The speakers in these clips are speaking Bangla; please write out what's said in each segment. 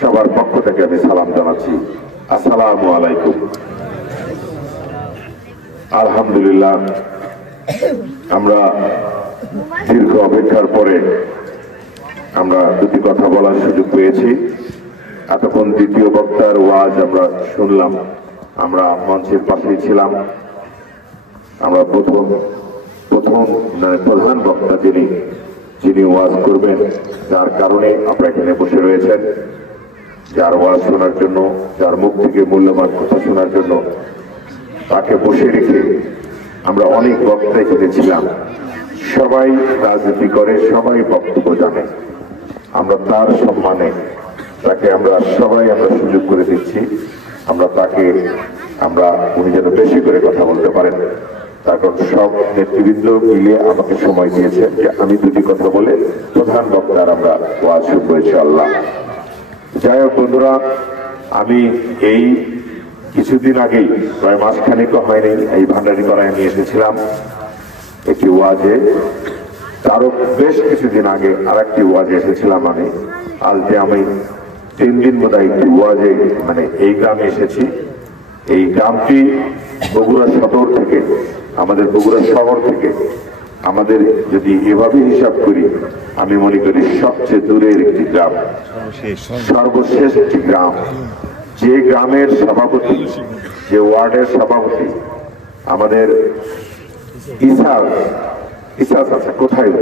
সবার পক্ষ থেকে আমি সালাম জানাচ্ছি। আসসালামু আলাইকুম। আলহামদুলিল্লাহ, আমরা দীর্ঘ অপেক্ষার পরে আমরা দুটি কথা বলার সুযোগ পেয়েছি। এতক্ষণ দ্বিতীয় বক্তার ওয়াজ আমরা শুনলাম, আমরা মঞ্চের পাশেই ছিলাম। আমরা প্রধান বক্তা যিনি ওয়াজ করবেন, যার কারণে আপনারা এখানে বসে রয়েছেন, যার ওয়াজ শোনার জন্য, যার মুখ থেকে মূল্যবান কথা শোনার জন্য, তাকে বসে রেখে আমরা অনেক বক্তা এখানে ছিলাম। সবাই রাজনীতি করে, সবাই বক্তব্য জানে। আমরা তার সম্মানে তাকে আমরা সুযোগ করে দিচ্ছি। উনি যেন বেশি করে কথা বলতে পারেন। তারপর সব নেতৃবৃন্দ মিলিয়ে আমাকে সময় দিয়েছে যে আমি দুটি কথা বলে প্রধান বক্তার আমরা ওয়াজ শুনবো ইনশাআল্লাহ। যাই হোক বন্ধুরা, আমি এই কিছুদিন আগেই, প্রায় মাসখানেক হয়নি, এই ভান্ডারীপাড়ায় আমি এসেছিলাম একটি ওয়াজে। তারও বেশ কিছুদিন আগে আর একটি ওয়াজে এসেছিলাম আমি। আজকে আমি 3 দিন বোধহয় একটি ওয়াজে এই গ্রামে এসেছি। এই গ্রামটি বগুড়া সদর থেকে, আমাদের বগুড়া শহর থেকে, আমাদের যদি এভাবে হিসাব করি, আমি মনে করি সবচেয়ে দূরের একটি গ্রাম, সর্বশেষ একটি গ্রাম। যে গ্রামের সভাপতি, যে ওয়ার্ডের সভাপতি আমাদের ইসাস আছে, কোথায়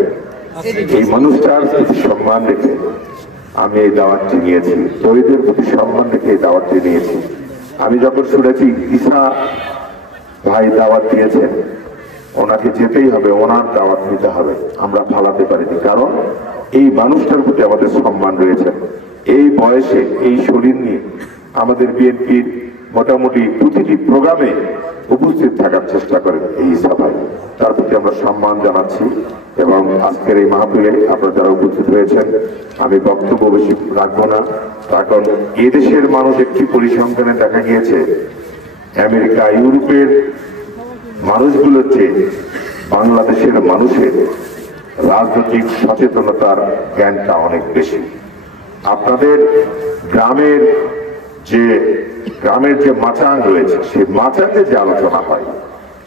এই মানুষটার প্রতি সম্মান রেখে আমি এই দাওয়াতটি নিয়েছি। শহীদের প্রতি সম্মান রেখে এই দাওয়াতটি নিয়েছি। আমি যখন শুনেছি ঈসা ভাই দাওয়াত দিয়েছেন, ওনাকে যেতেই হবে, ওনার দাওয়াত নিতে হবে, আমরা ফালাতে পারিনি। কারণ এই মানুষটার প্রতি আমাদের সম্মান রয়েছে। এই বয়সে এই শরীর নিয়ে আমাদের বিএনপির মোটামুটি প্রতিটি প্রোগ্রামে উপস্থিত থাকার চেষ্টা করেন এই ঈসা ভাই। তার প্রতি আমরা সম্মান জানাচ্ছি। এবং আজকের এই মাহফিলে আপনারা যারা উপস্থিত হয়েছেন, আমি বক্তব্য বেশি রাখবো না। কারণ এদেশের মানুষ একটি পরিসংখ্যানে দেখা গিয়েছে, আমেরিকা ইউরোপের মানুষগুলোর চেয়ে বাংলাদেশের মানুষের রাজনৈতিক সচেতনতার জ্ঞানটা অনেক বেশি। আপনাদের গ্রামের যে মাচাং রয়েছে, সেই মাচাঙে যে আলোচনা হয়,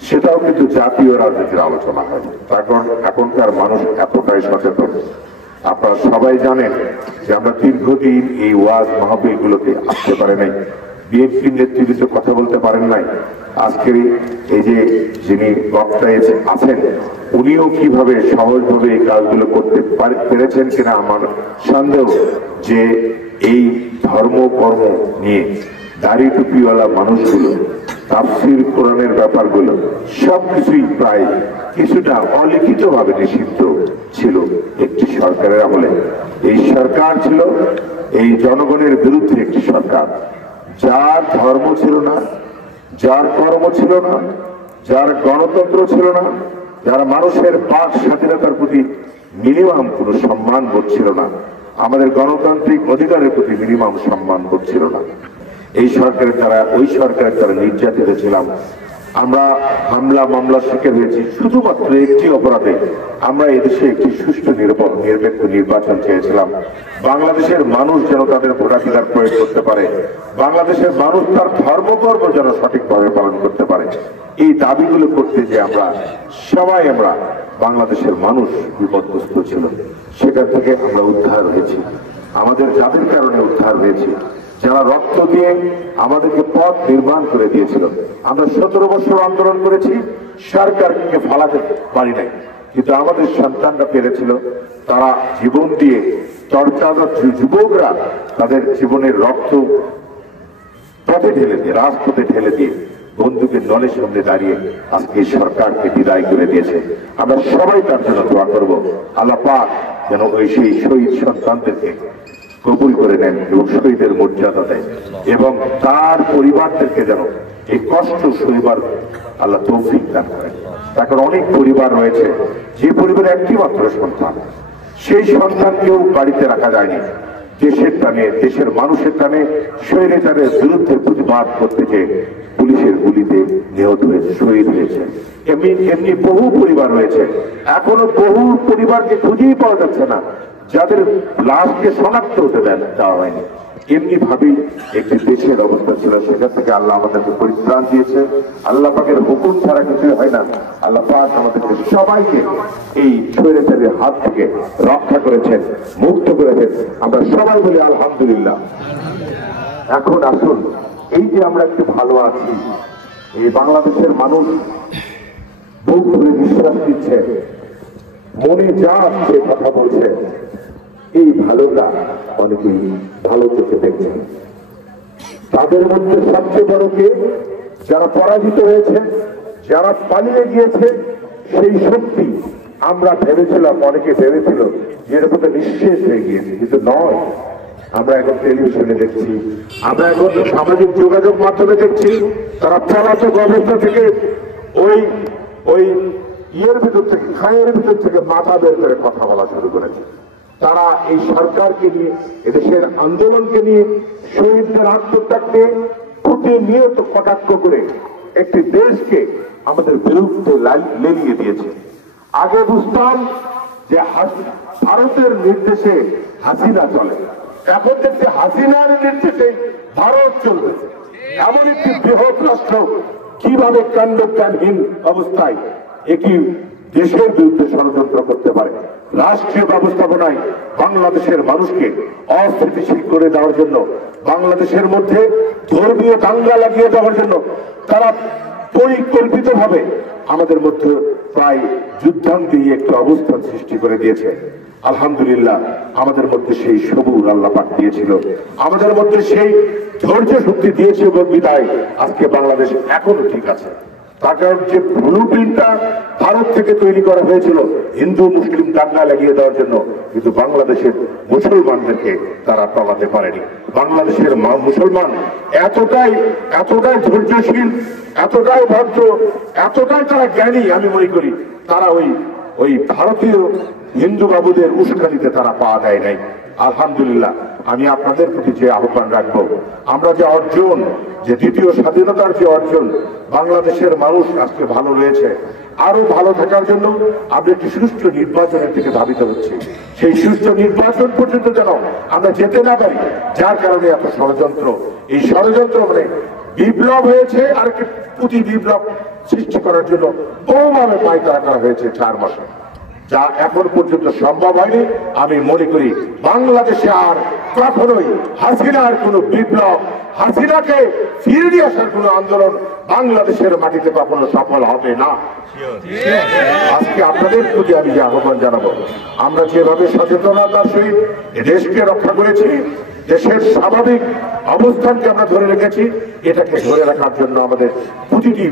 সেটাও কিন্তু জাতীয় রাজনীতির আলোচনা হয়। কারণ এখনকার মানুষ এতটাই সচেতন। আপনারা সবাই জানেন যে আমরা দীর্ঘদিন এই ওয়াজ মাহফিলগুলোতে আসতে পারে নাই, বিএনপির নেতৃবৃন্দ কথা বলতে পারেন নাই। আজকের এই যে যিনি বক্তা আছেন, উনিও কিভাবে সহজভাবে এই কাজগুলো করতে পেরেছেন কিনা আমার সন্দেহ। যে এই ধর্ম কর্ম নিয়ে দাড়ি টুপিওয়ালা মানুষগুলো, তাফসীর কোরআনের ব্যাপারগুলো সবকিছুই প্রায় কিছুটা অলিখিতভাবে নিষিদ্ধ ছিল একটি সরকারের আমলে। এই সরকার ছিল এই জনগণের বিরুদ্ধে একটি সরকার, যার ধর্ম ছিল না, যার কর্ম ছিল না, যার গণতন্ত্র ছিল না, যার মানুষের বাক স্বাধীনতার প্রতি মিনিমাম কোনো সম্মান বোধ ছিল না, আমাদের গণতান্ত্রিক অধিকারের প্রতি মিনিমাম সম্মান বোধ ছিল না। এই সরকারের দ্বারা, ওই সরকারের দ্বারা নির্যাতিত ছিলাম আমরা। মামলার শিকার হয়েছি শুধুমাত্র একটি অপরাধে। আমরা এদেশে একটি সুষ্ঠু নিরপেক্ষ নির্বাচন চেয়েছিলাম। বাংলাদেশের মানুষ যেন তাদের ভোটাধিকার প্রয়োগ করতে পারে, বাংলাদেশের মানুষ তার ধর্মকর্ম যেন সঠিকভাবে পালন করতে পারে। এই দাবিগুলো করতে যে আমরা বাংলাদেশের মানুষ বিপদগ্রস্ত ছিল, সেখান থেকে আমরা উদ্ধার হয়েছি। আমাদের যাদের কারণে উদ্ধার হয়েছি, যারা রক্ত দিয়ে আমাদেরকে পথ নির্মাণ করে দিয়েছিল। আমরা 17 বছর আন্দোলন করেছি, সরকারকে ফালাতে পারি নাই, কিন্তু আমাদের সন্তানরা পেরেছিল। তারা জীবন দিয়ে, যুবকরা তাদের জীবনের রক্ত পথে ঢেলে দিয়ে, রাজপথে ঢেলে দিয়ে, বন্দুকের নলের সামনে দাঁড়িয়ে আজকে সরকারকে বিদায় করে দিয়েছে। আমরা সবাই তার জন্য দোয়া করবো, আল্লাহ পাক যেন সেই শহীদ সন্তানদেরকে কবুল করে নেন এবং শহীদের মর্যাদা দেয়, এবং তার পরিবারদেরকে যেন এই কষ্ট সইবার আল্লাহ তৌফিক দান করেন। তারপর অনেক পরিবার রয়েছে যে পরিবারে একটি মাত্র সন্তান, সেই সন্তানকেও বাড়িতে রাখা যায়নি। দেশের টানে, দেশের মানুষের টানে স্বৈরাচারের বিরুদ্ধে প্রতিবাদ করতে গিয়ে পুলিশের গুলিতে নিহত হয়েছে, শহীদ হয়েছে। এমনি বহু পরিবার রয়েছে, এখনো বহু পরিবারকে খুঁজেই পাওয়া যাচ্ছে না, যাদের লাশকে শনাক্ত হতে দেওয়া হয়নি। এমনি ভাবেই একটি দেশের অবস্থা ছিল, সেখান থেকে আল্লাহ আমাদেরকে পরিত্রাণ দিয়েছে। আল্লাহ পাকের হুকুম ছাড়া কিছুই হয় না। আল্লাহ পাক আমাদেরকে সবাইকে এই স্বৈরাচারের হাত থেকে রক্ষা করেছেন, মুক্ত করেছেন। আমরা সবাই বলি আলহামদুলিল্লাহ। এখন আসুন, এই যে আমরা একটু ভালো আছি, এই বাংলাদেশের মানুষ বুক ভরে নিঃশ্বাস দিচ্ছে, মনে যা আসছে কথা বলছে, এই ভালোটা অনেকেই ভালো চোখে দেখছেন। তাদের মধ্যে সবচেয়ে বড় কে? যারা পরাজিত হয়েছে, যারা পালিয়ে গিয়েছে, সেই শক্তি আমরা ভেবেছিলাম, অনেকে ভেবেছিল যে এর মধ্যে নিঃশেষ হয়ে গিয়েছে, কিন্তু নয়। আমরা এখন টেলিভিশনে দেখছি, আমরা এখন সামাজিক যোগাযোগ মাধ্যমে দেখছি, তারা পলাতক অবস্থা থেকে ওই ইয়ের ভিতর থেকে, খায়ের ভিতর থেকে মাথা বের করে কথা বলা শুরু করেছে। তারা এই সরকারকে নিয়ে, এদেশের আন্দোলনকে নিয়ে, শহীদদের আত্মত্যাগ নিয়ে, প্রতিনিয়ত কটাক্ষ করে একটি দেশকে আমাদের বিরুদ্ধে লেলিয়ে দিয়েছে। আগে বুঝতাম যে ভারতের নির্দেশে হাসিনা চলে, এখন দেখছি হাসিনার নির্দেশে ভারত চলতেছে। এমন একটি বৃহৎ রাষ্ট্র কিভাবে কাণ্ডজ্ঞানহীন অবস্থায় একটি দেশের বিরুদ্ধে ষড়যন্ত্র করতে পারে? রাষ্ট্রীয় ব্যবস্থাপনায় বাংলাদেশের মানুষকে অস্থিতিশীল করে দেওয়ার জন্য, বাংলাদেশের মধ্যে ধর্মীয় দাঙ্গা লাগিয়ে দেওয়ার জন্য তারা পরিকল্পিতভাবে আমাদের মধ্যে প্রায় যুদ্ধান্তে একটি অবস্থান সৃষ্টি করে দিয়েছে। আলহামদুলিল্লাহ, আমাদের মধ্যে সেই সবুর আল্লাহ পাক দিয়েছিল, আমাদের মধ্যে সেই ধৈর্য শক্তি দিয়েছে এবং বিদায় আজকে বাংলাদেশ এখনো ঠিক আছে। তার কারণ যে ব্লু প্রিন্টটা ভারত থেকে তৈরি করা হয়েছিল হিন্দু মুসলিম দাঙ্গা লাগিয়ে দেওয়ার জন্য, কিন্তু বাংলাদেশের মুসলমানদেরকে তারা টলাতে পারেনি। বাংলাদেশের মুসলমান এতটাই ধৈর্যশীল, এতটাই ভদ্র, এতটাই তারা জ্ঞানী, আমি মনে করি তারা ওই ভারতীয় হিন্দু বাবুদের উস্কানিতে তারা পা দেয় নাই। আলহামদুলিল্লাহ, আমি আপনাদের প্রতি যে আহ্বান রাখবো, আমরা যে অর্জন, যে দ্বিতীয় স্বাধীনতার যে অর্জন, বাংলাদেশের মানুষ আজকে ভালো রয়েছে, আরো ভালো থাকার জন্য আমরা একটি সুষ্ঠু নির্বাচনের দিকে ধাবিত হচ্ছি। সেই সুষ্ঠু নির্বাচন পর্যন্ত যেন আমরা যেতে না পারি, যার কারণে এত ষড়যন্ত্র। এই ষড়যন্ত্র মানে বিপ্লব হয়েছে, আর একটি প্রতি বিপ্লব সৃষ্টি করার জন্য বহুভাবে পায়তারা করা হয়েছে 4 মাসে, যা এখন পর্যন্ত সম্ভব হয়নি। আমি মনে করি বাংলাদেশে আর কখনোই হাসিনার কোন বিপ্লব, হাসিনাকে ফিরে নিয়ে আসার কোন আন্দোলন বাংলাদেশের মাটিতে কখনো সফল হবে না। আজকে আপনাদের প্রতি আমি যে আহ্বান জানাবো, আমরা যেভাবে সচেতনতার সহিত দেশকে রক্ষা করেছি, দেশের স্বাভাবিক অবস্থানকে আমরা ধরে রেখেছি, এটাকে ধরে রাখার জন্য আমাদের প্রতিটি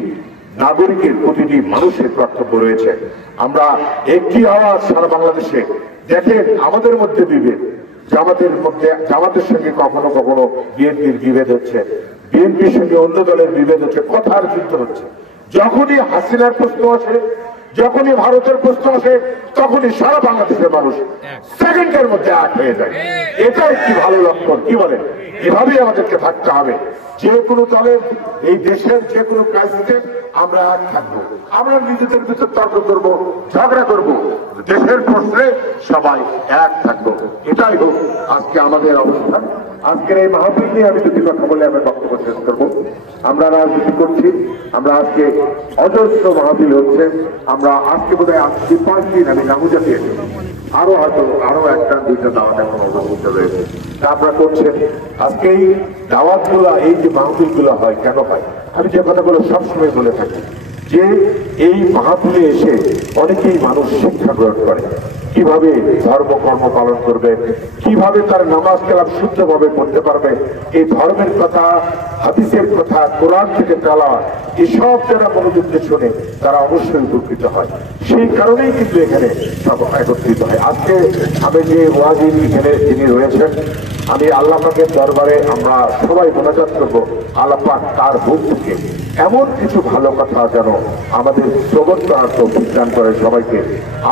নাগরিকের, প্রতিটি মানুষের কর্তব্য রয়েছে। আমরা একটি আওয়াজ সারা বাংলাদেশে। দেখেন, আমাদের মধ্যে বিভেদ, জামাতের সঙ্গে কখনো কখনো বিএনপির বিভেদ হচ্ছে, বিএনপির সঙ্গে অন্য দলের বিভেদ হচ্ছে, কথার যুদ্ধ হচ্ছে। যখনই হাসিনার প্রশ্ন আসে, যখনই ভারতের প্রশ্ন আসে, তখনই সারা বাংলাদেশের মানুষ সেকেন্ডের মধ্যে এক হয়ে যায়। এটা একটি ভালো লক্ষণ, কি বলেন? এভাবেই আমাদেরকে থাকতে হবে। যে কোনো দলের, এই দেশের যে কোনো ক্রাইসিসে আমরা এক থাকবো। আমরা নিজেদের ভিতর তর্ক করবো, ঝগড়া করবো, দেশের প্রশ্নে সবাই এক থাকবো। এটাই হোক আজকে আমাদের অবস্থান। আজকের এই মাহফিল নিয়ে আমি যদি কথা বলে আমি বক্তব্য শেষ করবো। আমরা রাজনীতি করছি, আমরা আজকে অজস্র মাহফিল হচ্ছে। আমরা আজকে বোধহয় আজকে 5 দিন আমি নামুজা দিয়েছি, আরো হয়তো আরো 1-2টা দাওয়াত এখন অবস্থিত রয়েছে, তা আপনারা করছেন। আজকে এই দাওয়াত গুলা, এই যে মাহফিল গুলো হয়, কেন হয়? আমি যে কথাগুলো সবসময় বলে থাকি যে এই মাহফিলে এসে অনেকেই মানুষ শিক্ষা গ্রহণ করে, কিভাবে ধর্ম কর্ম পালন করবে, কিভাবে তার নামাজ কালাম শুদ্ধভাবে পড়তে পারবে, এই ধর্মের কথা, হাদিসের কথা, কোরআন থেকে তেলাওয়াত, এসব যারা মনোযোগ দিয়ে শোনে তারা অবশ্যই উপকৃত হয়। সেই কারণেই কিন্তু এখানে সব একত্রিত হয়। আজকে আমি যে ওয়াজি এখানে যিনি রয়েছেন, আমি আল্লাহ পাকের দরবারে আমরা সবাই মোনাজাত করবো, আল্লাহ পাক তার মুখ থেকে এমন কিছু ভালো কথা যেন আমাদের শ্রবণ করার তৌফিক দান করে সবাইকে।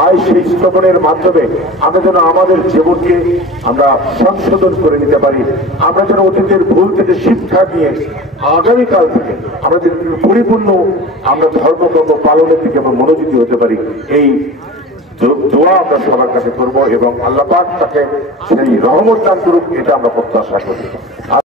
আর সেই শ্রবণের মাধ্যমে আমরা যেন আমাদের জীবনকে আমরা সংশোধন করে নিতে পারি, আমরা যেন অতীতের ভুল থেকে শিক্ষা নিয়ে আগামীকাল থেকে আমাদের পরিপূর্ণ আমরা ধর্মকর্ম পালনের দিকে আমরা মনোযোগী হতে পারি। এই দোয়া আমরা সবার কাছে করবো এবং আল্লাহ পাক তাকে সেই রহমত দান করুক, এটা আমরা প্রত্যাশা করি।